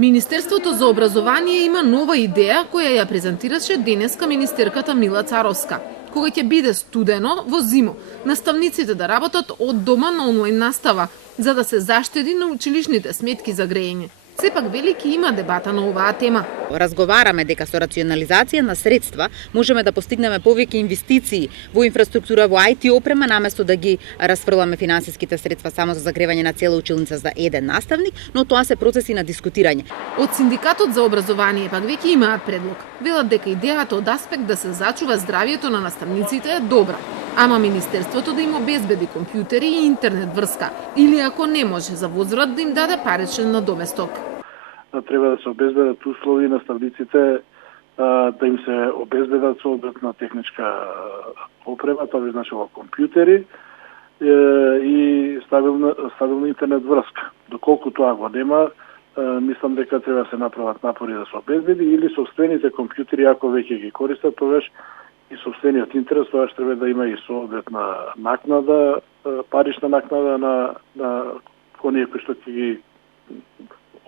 Министерството за образование има нова идеја која ја презентираше денеска министерката Мила Царовска. Кога ќе биде студено во зимо, наставниците да работат од дома на онлайн настава, за да се заштеди на училишните сметки за грејење. Сепак велики има дебата на оваа тема. Разговараме дека со рационализација на средства можеме да постигнеме повеќе инвестиции во инфраструктура, во IT опрема, наместо да ги расфрламе финансиските средства само за загревање на цела училница за еден наставник, но тоа се процеси на дискутирање. Од Синдикатот за образование пак веќе имаат предлог. Велат дека идејата од аспект да се зачува здравието на наставниците е добра. Ама Министерството да им обезбеди компјутери и интернет врска, или ако не може за возврат да им даде паричен надоместок. Треба да се обезбедат услови наставниците да им се обезбедат соодветна техничка опрема, тоа би значило компјутери и стабилна интернет врска. Доколку тоа го нема, мислам дека треба да се направат напори да се обезбеди или сопствените компјутери, ако веќе ги користат, тогаш и сопствениот интерес, тогаш треба да има и соодветна накнада, парична накнада на оние кои што ќе ги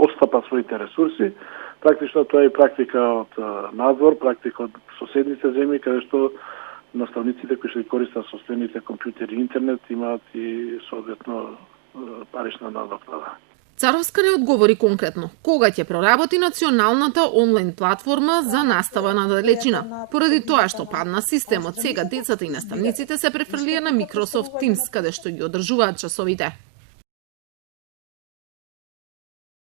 отстапат своите ресурси. Практично тоа е практика од надвор, практика од соседните земји, каде што наставниците кои што користат собствените компјутери и интернет имаат и соодветно парична надокнада. Царовска не одговори конкретно кога ќе проработи националната онлайн платформа за настава на далечина, поради тоа што падна системот. Сега децата и наставниците се префрлија на Microsoft Teams, каде што ги одржуваат часовите.